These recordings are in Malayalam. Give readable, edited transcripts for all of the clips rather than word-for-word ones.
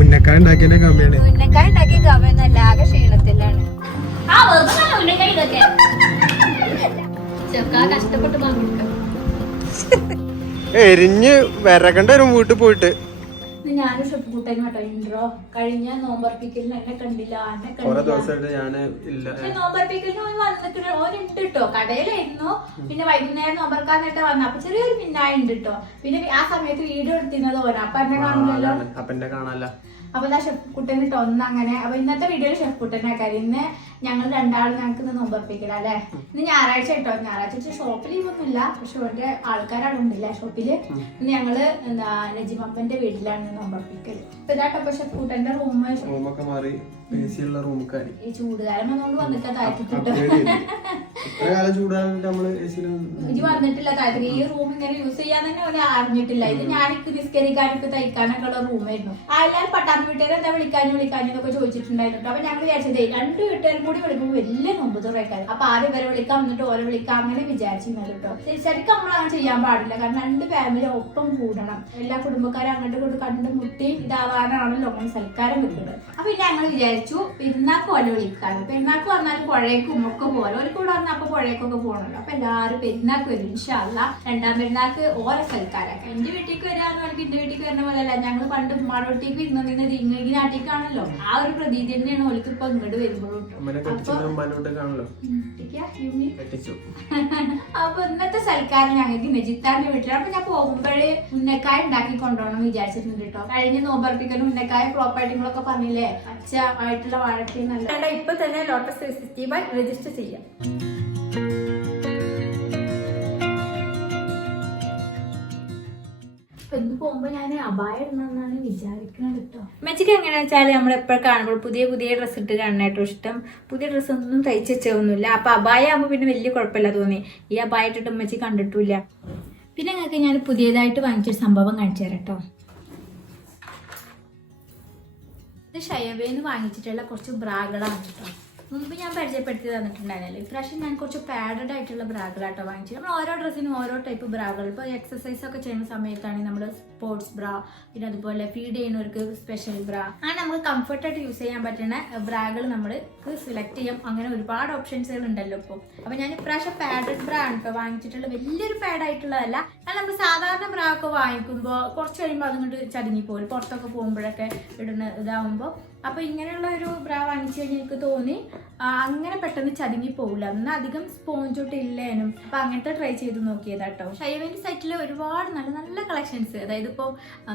ഉന്നക്കായ ഉണ്ടാക്കിയ കമ്മിയാണ്. ഉന്നക്കായ ഉണ്ടാക്കിയ കമ്മിയൊന്നല്ല, ആകെ ക്ഷീണത്തിലാണ്. കഷ്ടപ്പെട്ട് എരിഞ്ഞ് വിറകണ്ട വരും വീട്ടിൽ പോയിട്ട്. ഞാനും ഷെഫ്കൂട്ടനും കേട്ടോ ഇൻട്രോ കഴിഞ്ഞ നോമ്പർപ്പിക്കലിന് എന്നെ കണ്ടില്ല, നോമ്പർപ്പിക്കലിന് ഓൻ വന്നിട്ട് ഓനുണ്ട് കേട്ടോ, കടയിലായിരുന്നു. പിന്നെ വൈകുന്നേരം നോമ്പർക്കാനായിട്ട് വന്ന അപ്പൊ ചെറിയൊരു മിന്നായി ഉണ്ട് കേട്ടോ. പിന്നെ ആ സമയത്ത് വീഡിയോ എടുത്തിരുന്നത് ഓന, അപ്പൊ എന്നെ കാണുമല്ലോ. അപ്പൊ ഞാൻ ഷെഫ്കുട്ടൻ ഇട്ടോ ഒന്ന് അങ്ങനെ. അപ്പൊ ഇന്നത്തെ വീഡിയോയിൽ ഷെഫ്കുട്ടനാക്കാര്. ഇന്ന് ഞങ്ങൾ രണ്ടാളും ഞങ്ങൾക്ക് ഇന്ന് നോമ്പർപ്പിക്കല അല്ലെ. ഇന്ന് ഞായറാഴ്ച കേട്ടോ. ഞായറാഴ്ച ഷോപ്പിൽ ഒന്നുമില്ല, പക്ഷെ ഇവിടെ ആൾക്കാരവിടെ ഉണ്ടല്ല ഷോപ്പില്. ഇന്ന് ഞങ്ങള് എന്താ നജിമപ്പന്റെ വീട്ടിലാണ് നോമ്പർപ്പിക്കല്. ഇപ്പൊ ഇതാട്ടോ ഷെഫ്കുട്ടന്റെ റൂമൊക്കെ മാറി ഈ ചൂടുകാലം വന്നോണ്ട് വന്നിട്ടാ താഴ്ത്തിട്ടോ. ഇജ് വന്നിട്ടില്ല താഴ്ത്തി. ഈ റൂം ഇങ്ങനെ യൂസ് ചെയ്യാൻ തന്നെ അവന് അറിഞ്ഞിട്ടില്ല. ഇത് ഞാനിക്ക് നിസ്കരിക്കാനൊക്കെ തയ്ക്കാനൊക്കെ ഉള്ള റൂമായിരുന്നു. എല്ലാവരും പട്ടാമ്പി വീട്ടുകാരെ എന്താ വിളിക്കാനും എന്നൊക്കെ ചോദിച്ചിട്ടുണ്ടായിരുന്നു. അപ്പൊ ഞങ്ങൾ വിചാരിച്ചത് രണ്ട് വീട്ടുകാരും കൂടി വിളിക്കുമ്പോൾ വലിയ നോമ്പ് തുറക്കാറ്. അപ്പൊ ആദ്യം ഇവരെ വിളിക്കാം, എന്നിട്ട് ഓരോ വിളിക്കാം, അങ്ങനെ വിചാരിച്ചിരുന്നല്ലോ കേട്ടോ. ശരിക്കും നമ്മളങ്ങനെ ചെയ്യാൻ പാടില്ല. കാരണം രണ്ട് ഫാമിലി ഒപ്പം കൂടണം. എല്ലാ കുടുംബക്കാരും അങ്ങോട്ട് കൊണ്ട് കണ്ടുമുട്ടി ഇതാവാനാണല്ലോ അങ്ങനെ സൽക്കാരം വെക്കുന്നത്. അപ്പൊ ഇനി ഞങ്ങൾ വിചാരിച്ചു പെരുന്നാൾക്ക് ഓല വിളിക്കാറ്. പെരുന്നാൾക്ക് വന്നാലും പുഴയ്ക്കും ഒക്കെ പോലെ ഒരു കൂടെ വന്നാൽ അപ്പൊ പുഴയ്ക്കൊക്കെ പോകണല്ലോ. അപ്പൊ എല്ലാവരും പെരുന്നാൾക്ക് വരും ഇൻഷാ അല്ലാ. രണ്ടാം പെരുന്നാൾക്ക് ഓരോ സൽക്കാരൊക്കെ എന്റെ വീട്ടിലേക്ക് വരാന്ന് പറഞ്ഞാൽ എന്റെ വീട്ടിലേക്ക് വരുന്ന പോലെ അല്ല. ഞങ്ങൾ പണ്ട് ഉമ്മാടോട്ടേക്ക് ഇരുന്നത് ഇങ്ങി നാട്ടിലേക്കാണല്ലോ. ആ ഒരു പ്രതീതി തന്നെയാണ് ഓൾക്ക് ഇപ്പൊ ഇങ്ങോട്ട് വരുമ്പോഴും. അപ്പൊ ഇന്നത്തെ സൽക്കാരം ഞങ്ങൾക്ക് നജിത്താന്റെ വീട്ടിലാണ്. അപ്പൊ ഞാൻ പോകുമ്പോഴേ ഉന്നക്കായ ഉണ്ടാക്കി കൊണ്ടുപോകണം വിചാരിച്ചിട്ടുണ്ട് കേട്ടോ. കഴിഞ്ഞ നോമ്പർപ്പിക്കലും ഉന്നക്കായ പ്രോപ്പർട്ടികളൊക്കെ പറഞ്ഞില്ലേ, പച്ച ആയിട്ടുള്ള വാഴക്കയും നല്ല. ഇപ്പൊ തന്നെ ലോട്ടസ് 365 രജിസ്റ്റർ ചെയ്യാം. ഇന്ന് പോകുമ്പോ ഞാൻ അബായ ഇടണമെന്നാണ് വിചാരിക്കുന്നത് കേട്ടോ. മെച്ചിക്ക് എങ്ങനെയാ വെച്ചാല് നമ്മളെപ്പോഴും കാണുമ്പോൾ പുതിയ ഡ്രസ്സ് ഇട്ട് കാണാനായിട്ടോ ഇഷ്ടം. പുതിയ ഡ്രസ്സ് ഒന്നും തയ്ച്ച് വെച്ചൊന്നുമില്ല. അപ്പൊ അബായ ആകുമ്പോ പിന്നെ വലിയ കുഴപ്പമില്ല തോന്നി. ഈ അബായ ഇട്ടിട്ട് മെച്ചി കണ്ടിട്ടില്ല. പിന്നെ നിങ്ങൾക്ക് ഞാൻ പുതിയതായിട്ട് വാങ്ങിച്ചൊരു സംഭവം കാണിച്ചു തരാം കേട്ടോ. ഇത് ഷയവേന്ന് വാങ്ങിച്ചിട്ടുള്ള കുറച്ച് ബ്രാകളാണ് കേട്ടോ. മുമ്പ് ഞാൻ പരിചയപ്പെടുത്തി തന്നിട്ടുണ്ടായിരുന്നല്ലോ. ഇപ്രാവശ്യം ഞാൻ കുറച്ച് പാഡഡ് ആയിട്ടുള്ള ബ്രാകളാട്ടോ വാങ്ങിച്ചത്. നമ്മൾ ഓരോ ഡ്രസ്സിനും ഓരോ ടൈപ്പ് ബ്രാകൾ. ഇപ്പോൾ എക്സസൈസ് ഒക്കെ ചെയ്യുന്ന സമയത്താണെങ്കിൽ നമ്മൾ സ്പോർട്സ് ബ്രാ, പിന്നെ അതുപോലെ ഫീഡ് ചെയ്യുന്നവർക്ക് സ്പെഷ്യൽ ബ്രാ, അങ്ങനെ നമുക്ക് കംഫർട്ടായിട്ട് യൂസ് ചെയ്യാൻ പറ്റുന്ന ബ്രാകൾ നമ്മൾക്ക് സെലക്ട് ചെയ്യാം. അങ്ങനെ ഒരുപാട് ഓപ്ഷൻസുകൾ ഉണ്ടല്ലോ ഇപ്പോൾ. അപ്പോൾ ഞാൻ ഇപ്രാവശ്യം പാഡഡ് ബ്രാ ആണ് കേട്ടോ വാങ്ങിച്ചിട്ടുള്ളത്. വലിയൊരു പാഡ് ആയിട്ടുള്ളതല്ല. എന്നാൽ നമ്മൾ സാധാരണ ബ്രാ ഒക്കെ വാങ്ങിക്കുമ്പോൾ കുറച്ച് കഴിയുമ്പോൾ അതുകൊണ്ട് ചതുങ്ങിപ്പോലും പുറത്തൊക്കെ പോകുമ്പോഴൊക്കെ ഇടുന്ന ഇതാവുമ്പോൾ. അപ്പോൾ ഇങ്ങനെയുള്ള ഒരു ബ്രാ വാങ്ങിച്ചു കഴിഞ്ഞാൽ എനിക്ക് തോന്നി അങ്ങനെ പെട്ടെന്ന് ചതുങ്ങി പോകില്ല. എന്നാൽ അധികം സ്പോഞ്ചോട്ട് ഇല്ലേനും. അപ്പം അങ്ങനത്തെ ട്രൈ ചെയ്ത് നോക്കിയതാട്ടോ. ഷൈവേൻ്റെ സൈറ്റിൽ ഒരുപാട് നല്ല നല്ല കളക്ഷൻസ്, അതായത് ഇപ്പോൾ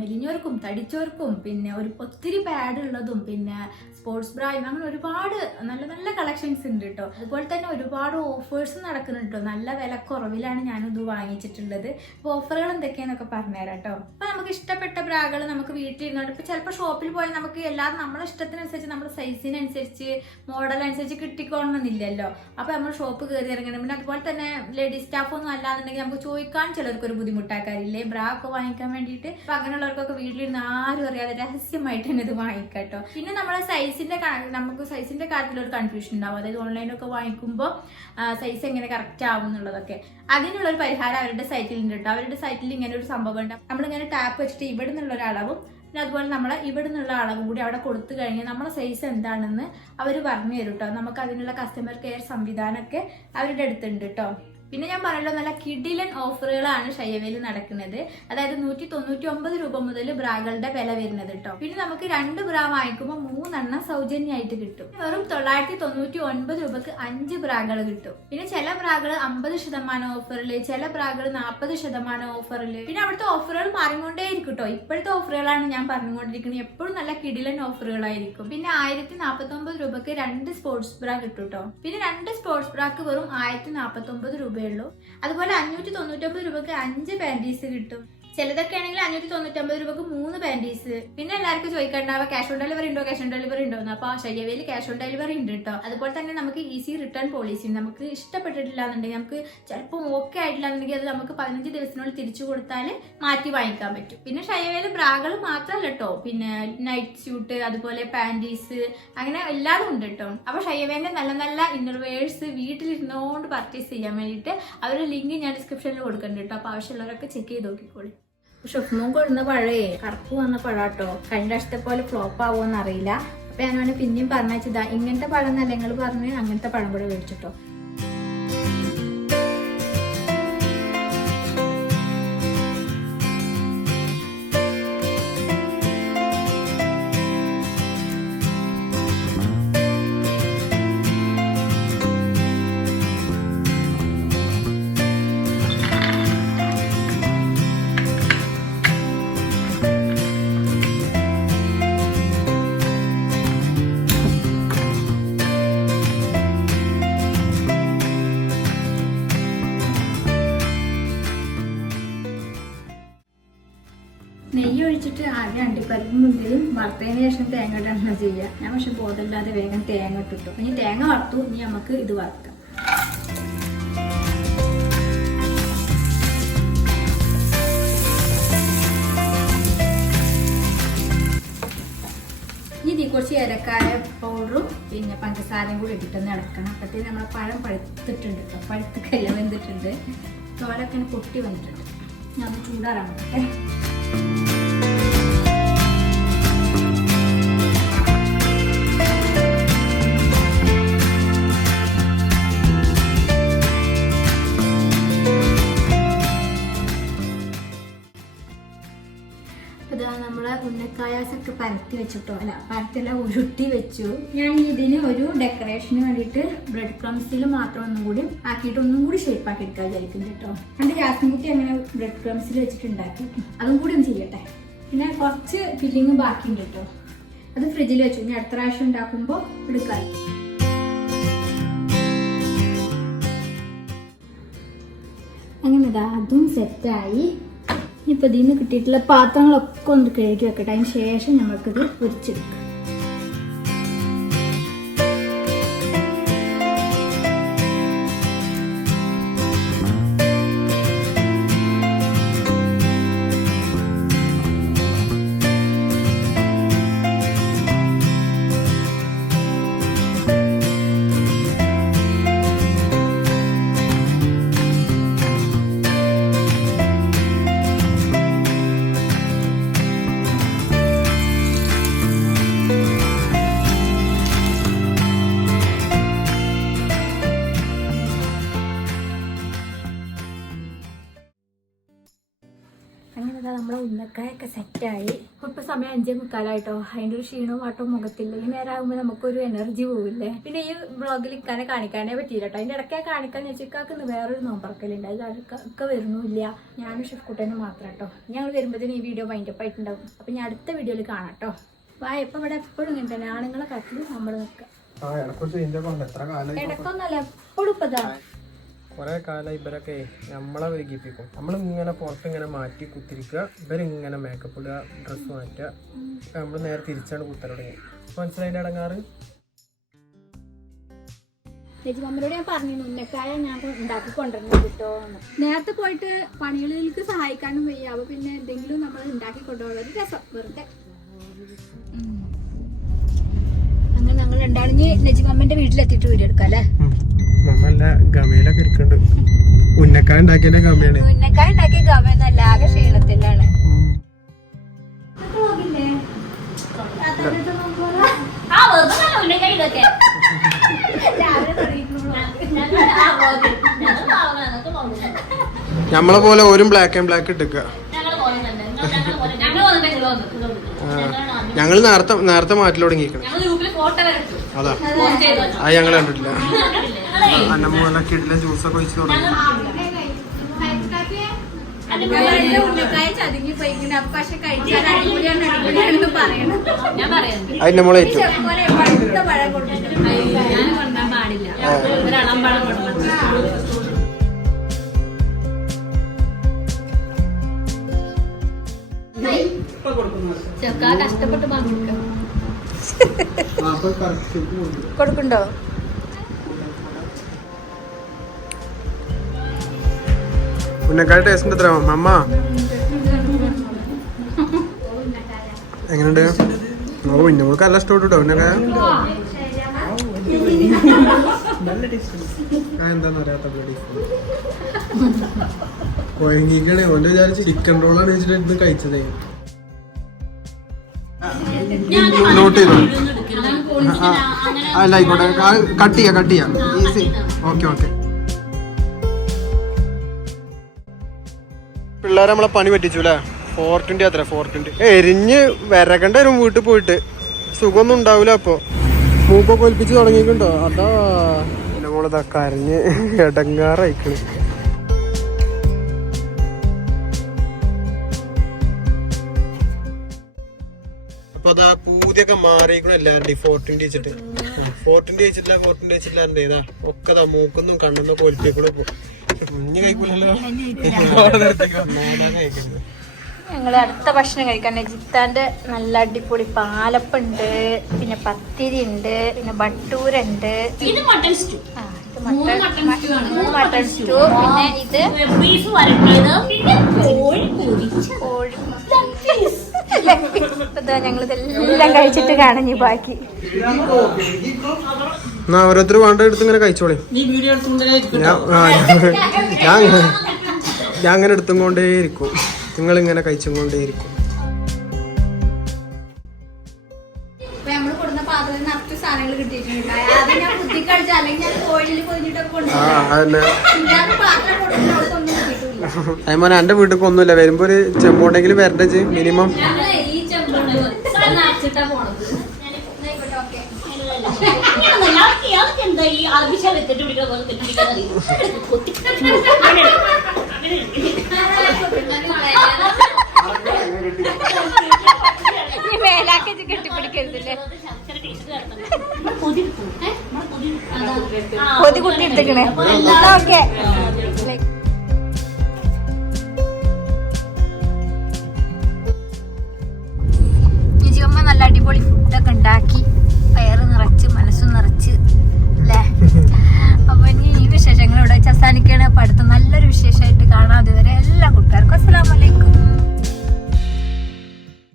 മെലിഞ്ഞവർക്കും തടിച്ചവർക്കും പിന്നെ ഒത്തിരി പാഡ് ഉള്ളതും പിന്നെ സ്പോർട്സ് ബ്രായും അങ്ങനെ ഒരുപാട് നല്ല നല്ല കളക്ഷൻസ് ഉണ്ട് കേട്ടോ. അതുപോലെ തന്നെ ഒരുപാട് ഓഫേഴ്സ് നടക്കുന്നുണ്ട് കേട്ടോ. നല്ല വിലക്കുറവിലാണ് ഞാനിത് വാങ്ങിച്ചിട്ടുള്ളത്. അപ്പോൾ ഓഫറുകൾ എന്തൊക്കെയാണെന്നൊക്കെ പറഞ്ഞുതരാം കേട്ടോ. അപ്പോൾ നമുക്ക് ഇഷ്ടപ്പെട്ട ബ്രാകൾ നമുക്ക് വീട്ടിലിരുന്നോണ്ട് ഇപ്പോൾ ചിലപ്പോൾ ഷോപ്പിൽ പോയാൽ നമുക്ക് എല്ലാവരും നമ്മളെ ഇഷ്ടത്തിനനുസരിച്ച് നമ്മുടെ സൈസിനനുസരിച്ച് മോഡലനുസരിച്ച് കിട്ടിക്കോണമെന്നില്ലല്ലോ. അപ്പോൾ നമ്മൾ ഷോപ്പ് കയറി ഇറങ്ങണം. പിന്നെ അതുപോലെ തന്നെ ലേഡീസ് സ്റ്റാഫൊന്നും അല്ലാന്നുണ്ടെങ്കിൽ നമുക്ക് ചോദിക്കാൻ ചിലർക്കൊരു ബുദ്ധിമുട്ടാക്കാറില്ലേ ബ്രാ ഒക്കെ വാങ്ങിക്കാൻ വേണ്ടിയിട്ട്. അപ്പം അങ്ങനെയുള്ളവർക്കൊക്കെ വീട്ടിലിരുന്ന് ആരും അറിയാതെ രഹസ്യമായിട്ട് തന്നെ ഇത് വാങ്ങിക്കാട്ടോ. പിന്നെ നമ്മളെ നമുക്ക് സൈസിന്റെ കാര്യത്തിൽ ഒരു കൺഫ്യൂഷൻ ഉണ്ടാവും. അതായത് ഓൺലൈനൊക്കെ വാങ്ങിക്കുമ്പോൾ സൈസ് എങ്ങനെ കറക്റ്റ് ആവും എന്നുള്ളതൊക്കെ അതിനുള്ളൊരു പരിഹാരം അവരുടെ സൈറ്റിൽ ഉണ്ട് കേട്ടോ. അവരുടെ സൈറ്റിൽ ഇങ്ങനെ ഒരു സംഭവം ഉണ്ട്. നമ്മളിങ്ങനെ ടാപ്പ് വെച്ചിട്ട് ഇവിടെ നിന്നുള്ള ഒരളവും പിന്നെ അതുപോലെ നമ്മൾ ഇവിടെ നിന്നുള്ള അളവും കൂടി അവിടെ കൊടുത്തു കഴിഞ്ഞാൽ നമ്മുടെ സൈസ് എന്താണെന്ന് അവർ പറഞ്ഞു തരും കേട്ടോ. നമുക്ക് അതിനുള്ള കസ്റ്റമർ കെയർ സംവിധാനമൊക്കെ അവരുടെ അടുത്തുണ്ട് കേട്ടോ. പിന്നെ ഞാൻ പറയല്ലോ നല്ല കിഡിലൻ ഓഫറുകളാണ് ഷയവേൽ നടക്കുന്നത്. അതായത് 199 രൂപ മുതൽ ബ്രാകളുടെ വില വരുന്നത് കേട്ടോ. പിന്നെ നമുക്ക് 2 ബ്രാ വാങ്ങിക്കുമ്പോൾ 3 സൗജന്യമായിട്ട് കിട്ടും. വെറും 999 രൂപക്ക് 5 ബ്രാകൾ കിട്ടും. പിന്നെ ചില ബ്രാകൾ 50% ഓഫറില്, ചില ബ്രാകൾ 40% ഓഫറില്. പിന്നെ അവിടുത്തെ ഓഫറുകൾ മാറിക്കൊണ്ടേയിരിക്കും കേട്ടോ. ഇപ്പോഴത്തെ ഓഫറുകളാണ് ഞാൻ പറഞ്ഞുകൊണ്ടിരിക്കുന്നത്. എപ്പോഴും നല്ല കിഡിലൻ ഓഫറുകളായിരിക്കും. പിന്നെ 1049 രൂപക്ക് 2 സ്പോർട്സ് ബ്രാ കിട്ടും കേട്ടോ. പിന്നെ 2 സ്പോർട്സ് ബ്രാക്ക് വെറും 1049 രൂപ. അതുപോലെ 599 രൂപക്ക് 5 പാൻറ്റീസ് കിട്ടും. ചിലതൊക്കെ ആണെങ്കിൽ 599 രൂപക്ക് 3 പാൻറ്റീസ്. പിന്നെ എല്ലാവർക്കും ചോദിക്കണ്ടാവുക ക്യാഷ് ഓൺ ഡെലിവറി ഉണ്ടോ, ക്യാഷ് ഓൺ ഡെലിവറി ഉണ്ടോ എന്ന്. അപ്പോൾ ഷയവേൽ ക്യാഷ് ഓൺ ഡെലിവറി ഉണ്ട് കേട്ടോ. അതുപോലെ തന്നെ നമുക്ക് ഈസി റിട്ടേൺ പോളിസി. നമുക്ക് ഇഷ്ടപ്പെട്ടിട്ടില്ല എന്നുണ്ടെങ്കിൽ, നമുക്ക് ചിലപ്പോൾ ഓക്കെ ആയിട്ടില്ല എന്നുണ്ടെങ്കിൽ അത് നമുക്ക് 15 ദിവസത്തിനുള്ളിൽ തിരിച്ചു കൊടുത്താൽ മാറ്റി വാങ്ങിക്കാൻ പറ്റും. പിന്നെ ഷയവേൽ ബ്രാകൾ മാത്രമല്ല കേട്ടോ, പിന്നെ നൈറ്റ് സ്യൂട്ട്, അതുപോലെ പാൻറ്റീസ്, അങ്ങനെ എല്ലാതും ഉണ്ട് കേട്ടോ. അപ്പോൾ ഷയവേലിന്റെ നല്ല നല്ല ഇന്നർവേഴ്സ് വീട്ടിലിരുന്നുകൊണ്ട് പർച്ചേസ് ചെയ്യാൻ വേണ്ടിയിട്ട് അവരുടെ ലിങ്ക് ഞാൻ ഡിസ്ക്രിപ്ഷനിൽ കൊടുക്കുന്നുണ്ട് കേട്ടോ. അപ്പോൾ ആവശ്യമുള്ളവരൊക്കെ ചെക്ക് ചെയ്ത് നോക്കിക്കോളൂ. ഷുഫ്മോൻ കൊടുന്ന പഴേ കറുപ്പ് വന്ന പഴാട്ടോ. കഴിഞ്ഞ വർഷത്തെ പോലെ ഫ്ലോപ്പ് ആവുമെന്ന് അറിയില്ല. അപ്പൊ ഞാനവനെ പിന്നെയും പറഞ്ഞാ ഇങ്ങനത്തെ പഴം എന്നല്ല നിങ്ങൾ പറഞ്ഞ് അങ്ങനത്തെ പഴം കൂടെ മേടിച്ചിട്ടോ. നെയ്യ് ഒഴിച്ചിട്ട് ആദ്യം അണ്ടിപ്പരിപ്പും മുന്തിരിയും വറുത്തതിന് ശേഷം തേങ്ങ ഇടണം ചെയ്യുക. ഞാൻ പക്ഷെ ബോധമില്ലാതെ വേഗം തേങ്ങ ഇട്ടിട്ടു. ഇനി തേങ്ങ വറുത്തു, ഇനി നമുക്ക് ഇത് വറുക്കാം. ഇനി ഇതിൽ കുറച്ച് ഏലക്കായ പൗഡറും പിന്നെ പഞ്ചസാരയും കൂടി ഇട്ടിട്ടൊന്ന് ഇളക്കണം. അപ്പോഴത്തേക്ക് നമ്മളെ പഴം പഴുത്തിട്ടുണ്ട് കേട്ടോ. പഴുത്തൊക്കെ വെന്തിട്ടുണ്ട്. തോലൊക്കെ പൊട്ടി വന്നിട്ടുണ്ട്. ഞാൻ ചൂടാറാൻ പറ്റേ. നമ്മളെ ഉന്നക്കായാസൊക്കെ പരത്തി വെച്ചിട്ടോ, അല്ല പരത്തെല്ലാം ഉരുട്ടി വെച്ചു. ഞാൻ ഇതിന് ഒരു ഡെക്കറേഷന് വേണ്ടിയിട്ട് ബ്രെഡ് ക്രംസിൽ മാത്രം ഒന്നും കൂടി ആക്കിയിട്ട് ഒന്നും കൂടി ഷേപ്പ് ആക്കി എടുക്കാൻ വിചാരിക്കുന്നു കേട്ടോ. എൻ്റെ ജാസ്മിൻ കുട്ടി അങ്ങനെ ബ്രെഡ് ക്രംസിൽ വെച്ചിട്ടുണ്ടാക്കി, അതും കൂടി ഒന്ന് ചെയ്യട്ടെ. പിന്നെ കുറച്ച് ഫില്ലിങ് ബാക്കിയുണ്ട് കേട്ടോ, അത് ഫ്രിഡ്ജിൽ വെച്ചു. ഇനി അടുത്ത പ്രാവശ്യം ഉണ്ടാക്കുമ്പോൾ എടുക്കാം. അങ്ങനെ അതും സെറ്റായി. ഇനിയിപ്പോൾ ഇതിൽ നിന്ന് കിട്ടിയിട്ടുള്ള പാത്രങ്ങളൊക്കെ ഒന്ന് കഴുകി വെക്കട്ടെ. അതിന് ശേഷം നമ്മൾക്കിത് പൊരിച്ചെടുക്കാം. നമ്മളെ ഉന്നക്കായൊക്കെ സെറ്റായി. ഇപ്പോൾ സമയം 5:45 അതിൻ്റെ ഒരു ക്ഷീണവും വാട്ടവും മുഖത്തില്ല. ഈ നേരമാകുമ്പോൾ നമുക്കൊരു എനർജി പോവില്ലേ. പിന്നെ ഈ വ്ളോഗിൽ ഇക്കാനെ കാണിക്കാനേ പറ്റിയില്ല കേട്ടോ. അതിൻ്റെ ഇടയ്ക്ക് കാണിക്കാന്ന് വെച്ചാൽ ഇക്കാക്ക് വേറൊരു നോമ്പറക്കലുണ്ട്. അത് ഒക്കെ വരുന്നില്ല. ഞാനും ഷിഫ്കുട്ടനും മാത്രം കേട്ടോ. ഞങ്ങൾ വരുമ്പോഴത്തേന് ഈ വീഡിയോ വൈൻഡപ്പ് ആയിട്ടുണ്ടാവും. അപ്പം ഞാൻ അടുത്ത വീഡിയോയിൽ കാണാം കേട്ടോ. ഇപ്പം ഇവിടെ എപ്പോഴും ഇങ്ങനെ തന്നെ ആണുങ്ങളെ കാട്ടിൽ നമ്മൾ നിൽക്കുക. ഇടക്കൊന്നല്ല, എപ്പോഴും ഇപ്പം ഇതാ. കുറെ കാലം ഇവരൊക്കെ നമ്മളെ വൈകിപ്പിക്കും. നമ്മളിങ്ങനെ പുറത്തിങ്ങനെ മാറ്റി കുത്തിരിക്കുക, ഇവരിങ്ങനെ മേക്കപ്പ് ഇടുക, ഡ്രസ്സ് മാറ്റുക. നമ്മൾ നേരെ തിരിച്ചാണ് കുത്തൽ തുടങ്ങി. മനസ്സിലായിന്റെ അടങ്ങാറ്. ചേച്ചി മമ്മയോട് ഞാൻ പറഞ്ഞു ഉന്നക്കായ ഞാൻ ഉണ്ടാക്കി കൊണ്ടുവരണം കേട്ടോ. നേരത്തെ പോയിട്ട് പണികളിലേക്ക് സഹായിക്കാനും വയ്യ. അപ്പൊ പിന്നെ എന്തെങ്കിലും നമ്മൾ ഉണ്ടാക്കി കൊണ്ടുപോകുന്ന ഒരു രസം വെറുതെ. അങ്ങനെ ഞങ്ങൾ രണ്ടാളിഞ്ഞ് നജിമമ്മന്റെ വീട്ടിലെത്തിയിട്ട് വീഡിയോ എടുക്കാം അല്ലേ. ഗമയിലൊക്കെ ഇരിക്കണ്ട്. ഉന്നക്കായ ഉണ്ടാക്കിയ ഗമയാണ്. ഉന്നക്കായ ഉണ്ടാക്കിയ ഗമയൊന്നല്ല, ആകെ ക്ഷീണത്തിലാണ്. നമ്മളെ പോലെ ഓരും ബ്ലാക്ക് ആൻഡ് ബ്ലാക്ക് ഇട്ടേക്ക. ഞങ്ങൾ നേരത്തെ മാറ്റി തുടങ്ങിയിരിക്കണം. അതാ അത് ഞങ്ങൾ കണ്ടിട്ടില്ല. അന്നമ്മ കിടില ജ്യൂസൊക്കെ ഒഴിച്ച് തുടങ്ങി. അതിന്റെ മോളെ കഷ്ടപ്പെട്ട് കൊടുക്കണ്ടോ? ഉന്നക്കായ ടേസ്റ്റ് എത്ര അമ്മ? എങ്ങനെയുണ്ട്? ഓ ഇന്നോൾക്ക് നല്ല ഇഷ്ടപ്പെട്ടു കേട്ടോ ഉന്നക്കായ. എന്താന്ന് അറിയാത്ത കൊഴങ്ങിക്കണേ ഓന്റെ വിചാരിച്ച് ചിക്കൻ റോളാണ് വെച്ചിട്ട് കഴിച്ചതേ. നോട്ട് ചെയ്തോ? അല്ല ആയിക്കോട്ടെ, കട്ട് ചെയ്യാം ഈസി. ഓക്കെ. പിള്ളേരെ നമ്മളെ പണി പറ്റിച്ചു അല്ലേ? 420 അത്ര 420 എരിഞ്ഞ് വരക്കണ്ട വരും വീട്ടിൽ പോയിട്ട്. സുഖമൊന്നും ഉണ്ടാവില്ല. അപ്പൊ മൂക്കൊക്കെ ഒലിപ്പിച്ച് തുടങ്ങിയിട്ടുണ്ടോ? അതാ എന്റെ മോളിതാ കരഞ്ഞ് ഇടങ്ങാറായിക്കണ്. അപ്പൊ അതാ പൂതിയൊക്കെ മാറിയിരിക്കണം എല്ലാവരുടെയും. 420 വെച്ചിട്ട് 420 വെച്ചിട്ടില്ല ഇതാ ഒക്കെ അതാ മൂക്കൊന്നും കണ്ണൊന്നും ഒലിപ്പിക്കൂടെ. കുഞ്ഞ് കഴിക്കൂലല്ലോ. ഞങ്ങള് അടുത്ത ഭക്ഷണം കഴിക്കാൻ ജിത്താന്റെ നല്ല അടിപൊളി പാലപ്പുണ്ട്, പിന്നെ പത്തിരി ഉണ്ട്, പിന്നെ ബട്ടൂരുണ്ട്, മട്ടൺ സ്റ്റൂ, പിന്നെ ഇത് ബീഫ് വരട്ടിയത്, ഞങ്ങളിതെല്ലാം കഴിച്ചിട്ട് കാണഞ്ഞു ബാക്കി. ഓരോരുത്തർ വേണ്ട എടുത്ത് ഇങ്ങനെ കഴിച്ചോളി. ഞാൻ അങ്ങനെ എടുത്തും കൊണ്ടേയിരിക്കും, നിങ്ങൾ ഇങ്ങനെ കഴിച്ചും കൊണ്ടേയിരിക്കും. അയ്മോനെ എന്റെ വീട്ടിൽ ഒന്നുമില്ല, വരുമ്പോ ഒരു ചെമ്പോണ്ടെങ്കിലും വരണ്ടേ മിനിമം. കെട്ടിപ്പിടിക്കരുതല്ലേ? കൊതി കുട്ടി എടുത്തേക്കണേ. ഓക്കെ.